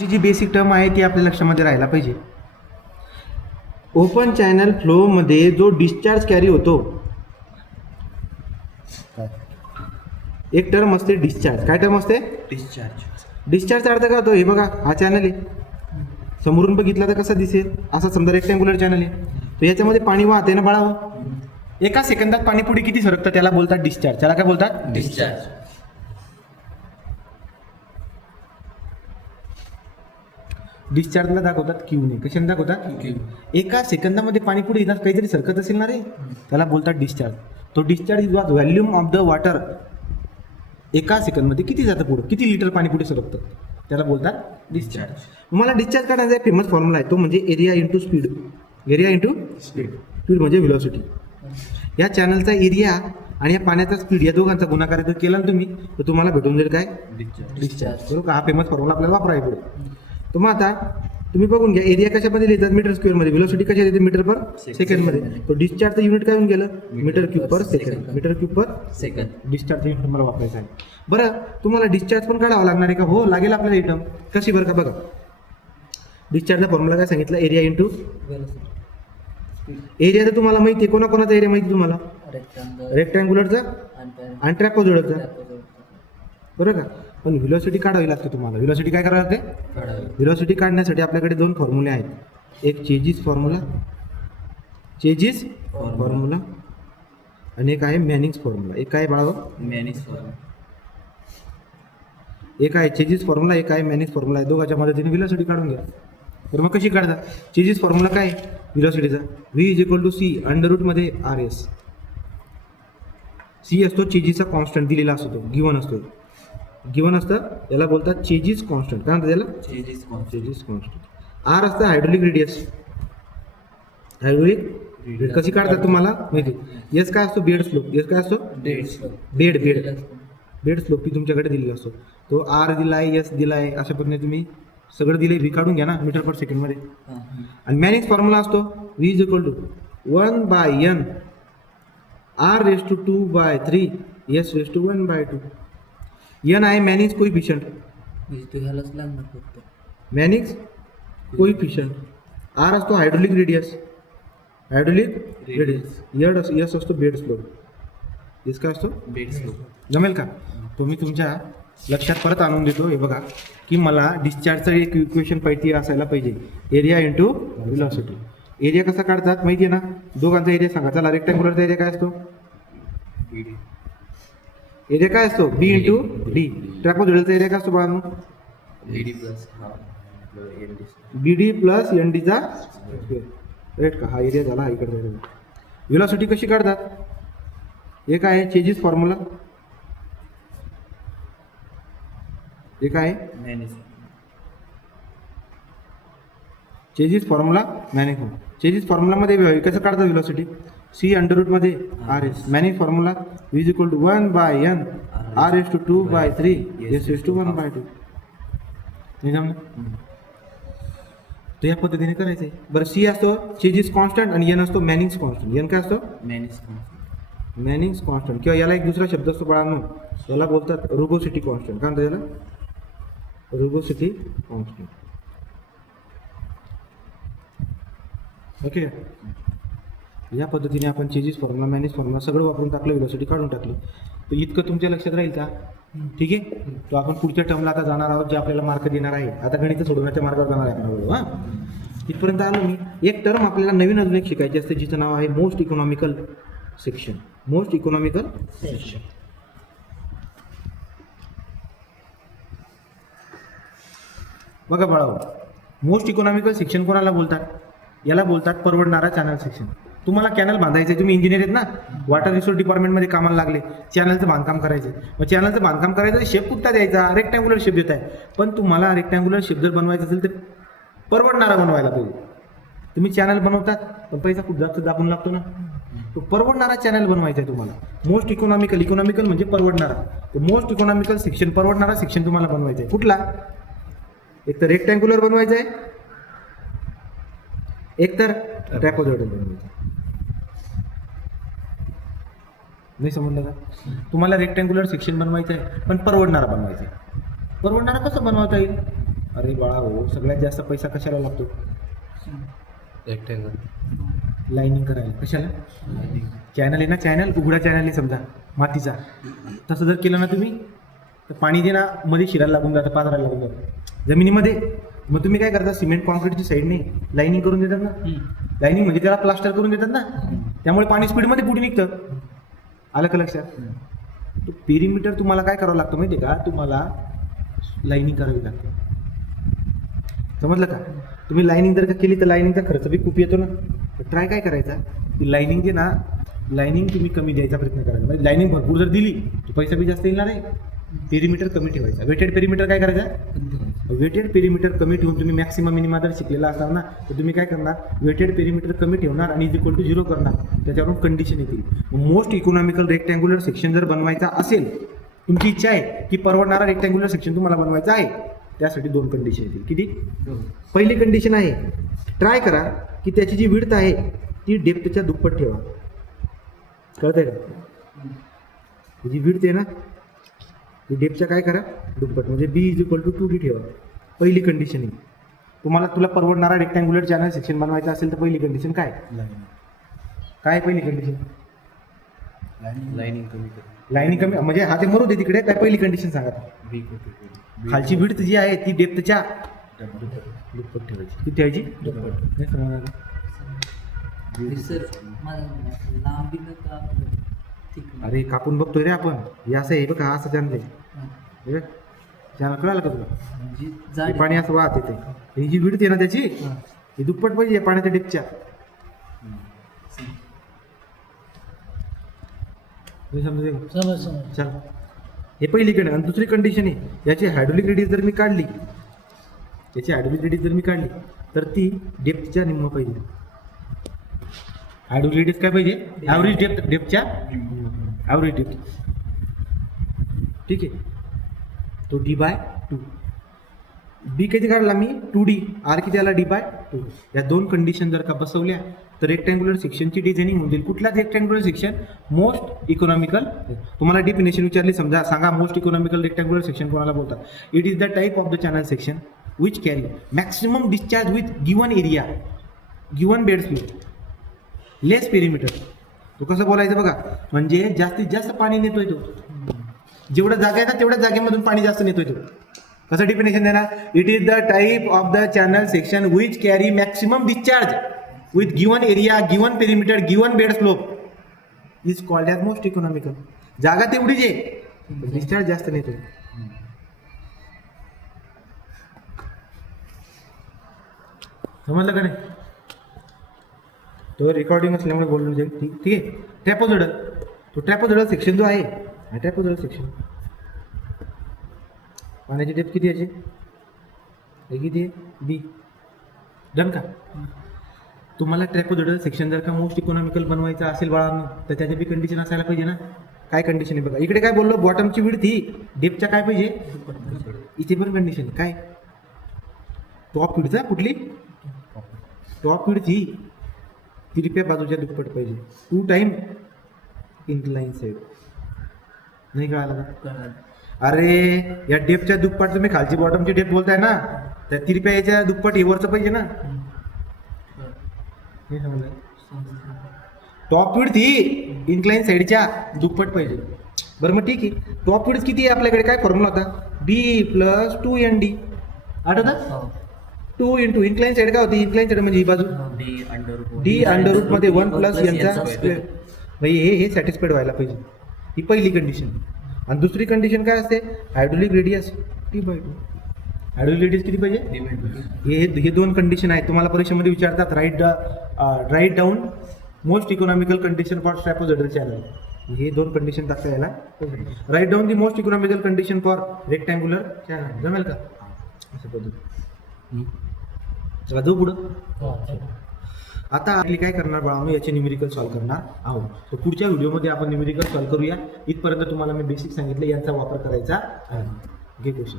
जी basic term आहे ती आपल्या लक्षामध्ये राहायला पाहिजे. ओपन चॅनल फ्लोमध्ये जो डिस्चार्ज कॅरी होतो, एक टर्म असते डिस्चार्ज. काय टर्म असते? डिस्चार्जचा अर्थ काय होतो? हे बघा, हा चॅनल आहे, समोरून बघितला तर कसा दिसेल? असा समजा रेक्टँग्युलर चॅनल आहे, तर याच्यामध्ये पाणी वाहते ना बाळावं. एका सेकंदात पाणी पुढे किती सरकतं त्याला बोलतात डिस्चार्ज. त्याला काय बोलतात? डिस्चार्ज. डिस्चार्जला दाखवतात क्यूने. कशाने दाखवतात? एका सेकंदामध्ये पाणी पुढे येतात, काहीतरी सरकत असेल ना रे, त्याला बोलतात डिस्चार्ज. तो discharge is volume of the water. एका सेकंदमध्ये किती जातं पुढे, किती लिटर पाणी पुढे सरकतं, त्याला बोलतात डिस्चार्ज. तुम्हाला डिस्चार्ज काढण्याचा एक फेमस फॉर्म्युला आहे, तो म्हणजे area into speed. Area into speed म्हणजे व्हेलॉसिटी. या चॅनलचा एरिया आणि या पाण्याचा स्पीड या दोघांचा गुणाकार जर केला ना तुम्ही, तर तुम्हाला भेटून जाईल काय? डिस्चार्ज. बरोबर का? हा फेमस फॉर्म्युला आपल्याला वापरायचा पुढे. तर मग आता तुम्ही बघून घ्या, एरिया कशामध्ये लिहितात? मीटर स्क्वेअरमध्ये. व्हेलॉसिटी कशा येते? मीटर पर सेकंडमध्ये. तो डिस्चार्जचं युनिट काय होऊन गेलं? मीटर क्यूब पर सेकंड. मीटर क्यूब पर सेकंड डिस्चार्जचं युनिट तुम्हाला वापरायचं आहे. बरं, तुम्हाला डिस्चार्ज पण काढावं लागणार आहे का? हो, लागेल आपल्याला इटम. कशी बरं का? बघा, डिस्चार्जचा फॉर्म्युला काय सांगितलं? Area into area. तर तुम्हाला माहिती आहे, कोणाकोणाचा एरिया माहिती तुम्हाला? रेक्टँग्युलरचा आणि ट्रॅपेझॉइडचा. बरोबर का? पण व्हेलॉसिटी काढावी लागते तुम्हाला. व्हेलॉसिटी काय करावी लागते? व्हेलॉसिटी काढण्यासाठी आपल्याकडे दोन फॉर्म्युले आहेत. एक चेजिस फॉर्म्युला, चेजिस फॉर्म्युला, आणि एक आहे मॅनिंग्स फॉर्म्युला. एक काय बाळावं? मॅनिंग्स फॉर्म्युला. एक आहे चेजिस फॉर्म्युला, एक आहे मॅनिंग्स फॉर्म्युला. आहे दोघांच्या मदतीने व्हेलॉसिटी काढून घ्या. तर मग कशी काढता? चेजिस फॉर्म्युला काय व्हेलॉसिटीचा? V is equal to C under रूटमध्ये आर एस. सी असतो चेजिसचा कॉन्स्टंट, दिलेला असतो, तो गिवन असतो. गिवन असतं, याला बोलतात चेजिस कॉन्स्टंट. काय म्हणतात त्याला? Chassis constant. आर असतं हायड्रोलिक रेडियस. हायड्रोलिक कशी काढतात तुम्हाला माहिती? एस काय असतो? Bed slope. एस काय असतो? बेड बेड बेड स्लोप ती तुमच्याकडे दिलेला असतो. तो आर दिलाय, एस दिलाय, अशा पद्धतीने तुम्ही सगळं दिले. व्ही काढून घ्या ना मीटर पर सेकंडमध्ये. आणि मॅनिंग्स फॉर्म्युला असतो V is equal to 1/n R raise to 2/3 S raise to 1/2. N आहे Manning's coefficient. Manning's coefficient. R असतो hydraulic radius. Hydraulic radius. S असतो बेड स्लोप. एस काय असतो? Bed slope. जमेल का? तो मी तुमच्या लक्षात परत आणून देतो. हे बघा की मला डिस्चार्जचं एक इक्वेशन पाहिजे असायला पाहिजे. Area into velocity. एरिया कसा काढतात माहिती आहे ना? दोघांचा एरिया सांगा. चला, रेक्टँग्युलरचा एरिया काय असतो? एरिया काय असतो? बी इंटू डी. ट्रॅपेझॉइडलचा एरिया काय असतो बाळांनो? बी डी प्लस एन डीचा रेट का? हा एरिया झाला. हा इकडे. व्हेलॉसिटी कशी काढतात? एक आहे चेजिस फॉर्म्युला, एक आहे चेजिस फॉर्म्युला, मॅनिंग. चेजिस फॉर्म्युलामध्ये कसं काढतात व्हेलॉसिटी? सी अंडर रूटमध्ये R S. Manning formula V is equal to 1/n R S to 2/3 S S to 1/2. निघाम ना? तर या पद्धतीने करायचं आहे. बरं, सी असतो चेजिस कॉन्स्टंट आणि एन असतो मॅनिंग्स कॉन्स्टंट. एन काय असतो? मॅनिंग्स कॉन्स्टंट. किंवा याला एक दुसरा शब्द असतो बाळांनो, याला बोलतात रुगोसिटी कॉन्स्टंट. काय म्हणतात याला? रुगोसिटी कॉन्स्टंट. ओके. या पद्धतीने आपण चेजिस फॉर्म्युला, मॅनिंग्स फॉर्म्युला सगळं वापरून टाकलं, व्हेलॉसिटी काढून टाकली. तर इतकं तुमच्या लक्षात राहील का? ठीक आहे. तो आपण पुढच्या टर्मला आता जाणार आहोत, जे आपल्याला मार्क देणार आहे. आता गणित सोडवण्याच्या मार्गावर जाणार आहे आपण. हां, इथपर्यंत आलो मी. एक टर्म आपल्याला नवीन अजून एक शिकायची असते, जिचं नाव आहे most economical section. Most economical section. बघा बाळाओ, मोस्ट इकॉनॉमिकल सेक्शन कोणाला बोलतात? याला बोलतात परवडणारा चॅनल सेक्शन. तुम्हाला कॅनल बांधायचं आहे, तुम्ही इंजिनियर आहेत ना, वॉटर रिसोर्स डिपार्टमेंटमध्ये कामाला लागले, चॅनलचं बांधकाम करायचं आहे. मग चॅनलचं बांधकाम करायचं, शेप कुठला द्यायचा? रेक्टँग्युलर शेप देत आहे. पण तुम्हाला रेक्टँग्युलर शेप जर बनवायचं असेल तर परवडणारा बनवायला पाहिजे. तुम्ही चॅनल बनवतात पण पैसा खूप जास्त दाबून लागतो ना. तो परवडणारा चॅनल बनवायचा आहे तुम्हाला. Most economical. इकॉनॉमिकल म्हणजे परवडणारा. तो मोस्ट इकॉनॉमिकल सेक्शन, परवडणारा सेक्शन तुम्हाला बनवायचा आहे. कुठला? एक तर रेक्टँग्युलर बनवायचं आहे, एक तर ट्रॅपेझॉइडल बनवायचं. नाही समजलं का? तुम्हाला रेक्टँग्युलर सेक्शन बनवायचं आहे पण परवडणारा बनवायचं आहे. परवडणारा कसं बनवता येईल? अरे बाळा हो, सगळ्यात जास्त पैसा कशाला लागतो? रेक्टँगल लाईनिंग करायला. कशाला? चॅनल आहे ना, चॅनल उघडा चॅनल आहे समजा मातीचा, तसं जर केलं ना तुम्ही तर पाणी दे ना मध्ये शिरायला लागून जातं, पाजरायला लागून जातं जमिनीमध्ये. मग तुम्ही काय करता, सिमेंट कॉन्क्रीटची साईडने लाईनिंग करून देतात ना. लाईनिंग म्हणजे त्याला प्लास्टर करून देतात ना, त्यामुळे पाणी स्पीडमध्ये पुढे निघतं. आलं का लक्षात? तो पेरीमीटर तुम्हाला काय करावं लागतं माहिती आहे का, तुम्हाला लाईनिंग करावी लागते. समजलं का? तुम्ही लाईनिंग जर का केली तर लाईनिंगचा खर्च बी खूप येतो ना. ट्राय काय करायचा की लाईनिंग जे ना, लाईनिंग तुम्ही कमी द्यायचा प्रयत्न करायचा. म्हणजे लाईनिंग भरपूर जर दिली तर पैसा बी जास्त येणार आहे. पेरीमीटर कमी ठेवायचा. वेटेड पेरीमीटर काय करायचा, वेटेड पेरीमीटर कमी ठेवून तुम्ही मॅक्सिमम मिनिमा जर शिकलेला असाल ना तर तुम्ही काय करणार, वेटेड पेरीमीटर कमी ठेवणार आणि इज इक्वल टू 0 करणार. त्याच्यावरून कंडिशन येतील. मोस्ट इकॉनॉमिकल रेक्टँग्युलर सेक्शन जर बनवायचा असेल, तुमची इच्छा आहे की परवडणारा रेक्टँग्युलर सेक्शन तुम्हाला बनवायचा आहे, त्यासाठी 2 कंडिशन येतील. किती? पहिली कंडिशन आहे, ट्राय करा की त्याची जी विड्थ आहे ती डेप्थच्या दुप्पट ठेवा. कळतंय का? जी विड्थ आहे ना ती डेप्थच्या काय करा, दुप्पट. म्हणजे बी इज इक्वल टू 2D ठेवा. पहिली कंडिशन आहे. तुला परवडणारा रेक्टँग्युलर चॅनल सेक्शन बनवायचा असेल तर पहिली कंडिशन काय? काय पहिली कंडिशन? लाईनिंग कमी कर. लाईनिंग कमी म्हणजे हा ते मरू दे तिकडे. काय पहिली कंडिशन सांगा. खालची विड्थ जी आहे ती डेप्थच्या दुप्पट ठेवायची. किती ठेवायची? दुप्पट. नाही समजणार. अरे कापून बघतोय रे आपण. हे असं आहे बघा, असं चॅनल आहे. चॅनल कळालं का तुला? हे पाणी असं वाहत येते. ही जी विड्थ आहे ना त्याची ही दुप्पट पाहिजे पाण्याच्या डेप्थच्या. चल, हे पहिली कंडिशन. आणि दुसरी कंडिशन आहे, याची हायड्रोलिक रेडियस जर मी काढली, तर ती डेप्थच्या निम्म पाहिजे. हायड्रोलिक रेडियस काय पाहिजे? ॲव्हरेज डेप्थच्या ॲव्हरेज डेप्थ. ठीक आहे. तो D/2. बी किती काढला मी? 2D. आर किती आला? D/2. या 2 कंडिशन जर का बसवल्या तर रेक्टँग्युलर सेक्शनची डिझायनिंग होऊन जाईल. कुठलाच रेक्टँग्युलर सेक्शन मोस्ट इकॉनॉमिकल. तुम्हाला डेफिनेशन विचारली समजा, सांगा मोस्ट इकॉनॉमिकल रेक्टँग्युलर सेक्शन कोणाला बोलतात? It is the type of the channel section which carry maximum discharge with given area, given bed space, less perimeter. तो कसं बोलायचं बघा, म्हणजे जास्तीत जास्त पाणी नेतोय तो. जेवढं जागा आहे ना तेवढ्या जागेमधून पाणी जास्त नेतोय तो. कसं डेफिनेशन देणार? It is the type of the channel section which carry maximum discharge with given area, given perimeter, given bed slope is called as most economical. जागा तेवढीच आहे, डिस्चार्ज जास्त नेतोय. समजलं का नाही? तो रेकॉर्डिंग असल्यामुळे बोलून जाईल. ठीक आहे. ट्रॅपोझोडल. तो ट्रॅपोझोडल सेक्शन जो आहे, हा ट्रॅपोझोडल सेक्शन, पाण्याची डेप्थ किती याची? किती आहे? बी. डन का? तुम्हाला ट्रॅपोझोडल सेक्शन जर का मोस्ट इकॉनॉमिकल बनवायचं असेल बाळांनो तर त्याच्या बी कंडिशन असायला पाहिजे ना. काय कंडिशन आहे बघा, इकडे काय बोललो, बॉटमची विड्थ ही डेप्थच्या काय पाहिजे? इथे पण कंडिशन काय? टॉप विड्थ कुठली? टॉप विड्थ ही तिरप्या बाजूच्या दुप्पट पाहिजे. 2 टाइम इन्क्लाइन साईड. नाही कळालं का? अरे या डेप्थच्या दुप्पट तुम्ही खालची बॉटमची डेप्थ बोलताय ना, त्या तिरप्या याच्या दुप्पट वरचं पाहिजे ना. टॉप विड्थ ही इन्क्लाइन साईडच्या दुप्पट पाहिजे. बरं मग ठीक आहे. टॉप विड्थ किती आहे आपल्याकडे? काय फॉर्म्युला होता? B + 2ND. आठवतं? 2 × इन्क्लाइन साईड काय होती? इन्क्लाइन साईड म्हणजे ही बाजू D अंडर मध्ये 1 + यांचा स्क्वेअर. हे सॅटिस्फाईड व्हायला पाहिजे. ही पहिली कंडिशन. आणि दुसरी कंडिशन काय असते? Hydraulic radius T/2. Hydraulic radius किती पाहिजे? हे 2 कंडिशन आहेत. तुम्हाला परीक्षेमध्ये विचारतात, write down most economical condition for trapezoidal channel. हे 2 कंडिशन टाकता यायला. Write down the most economical condition for rectangular channel. जमेल का? असं पद्धत. चला जाऊ पुढं. आता आपली काय करणार बाळा, याचे न्यूमेरिकल सॉल्व्ह करणार आहोत. तर पुढच्या व्हिडिओमध्ये आपण न्यूमेरिकल सॉल्व्ह करूया. इथपर्यंत तुम्हाला मी बेसिक सांगितले, यांचा वापर करायचा आहे. घे क्वेश्चन.